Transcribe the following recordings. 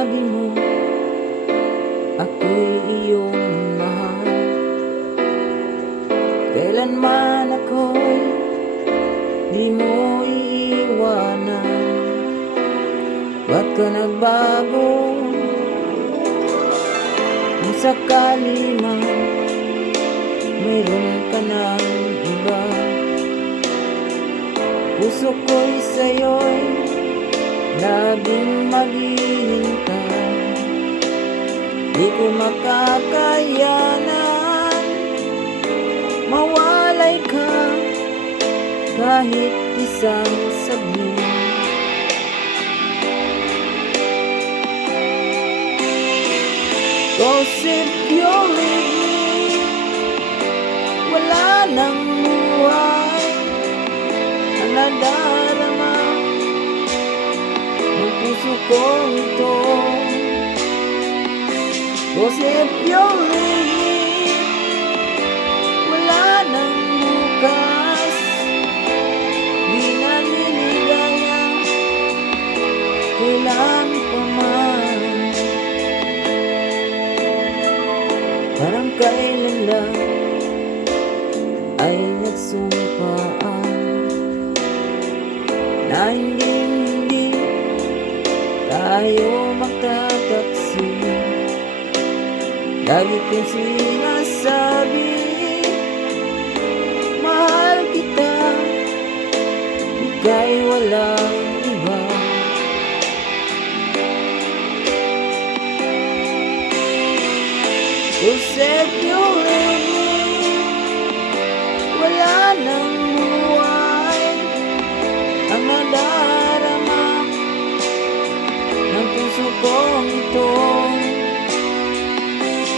sinabi mo ako'y iyong mahal. Kailanman ako'y di mo iiwanan. Ba't ka nagbago? Kung sakali man mayroon ka ng iba, puso ko'y sa'yo'y laging maghihintay. Di ko makakayanan mawalay ka kahit isang saglit. 'Cause if you leave me, wala nang buhay ang nadarama ng puso kong ito. 'Cause if you leave me, wala nang bukas, di na liligaya kailan pa man. Parang kailan lang ay nagsumpaan na hindi tayo magtataksi. Lagi kong sinasabi, mahal kita, ika'y walang iba. Cause if you leave me, wala nang buhay ang nadarama ng puso kong ito.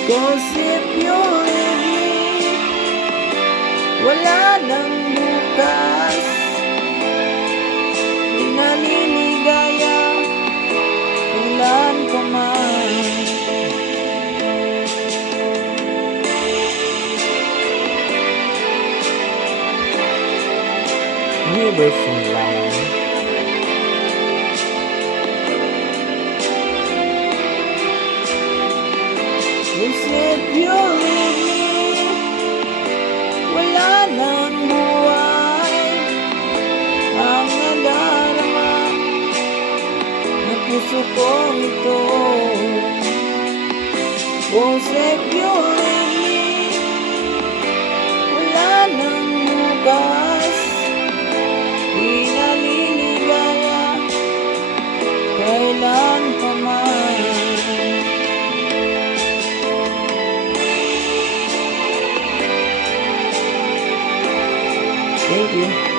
Cause if you leave me, wala nang bukas, di naliligaya kailan pa man. New version lang. Cause if you leave me, wala nang buhay ang nadarama ng puso kong ito. Cause if you leave me, wala nang bukas, kailan pa man. Thank you.